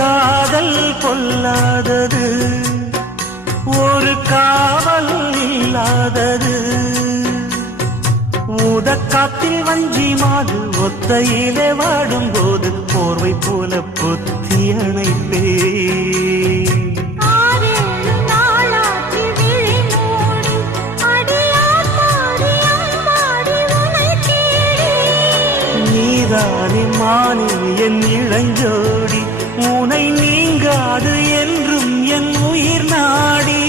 காதல் பொல்லாதது, ஒரு காவல் இல்லாதது. ஊதக்காத்தில் வஞ்சி மாது ஒத்தையிலே வாடும் போது போர்வை போல பொத்தி அணைப்பே. நீதானே மானே என் இளஞ்சோடி, உனை நீங்காது என்றும் என் உயிர் நாடி.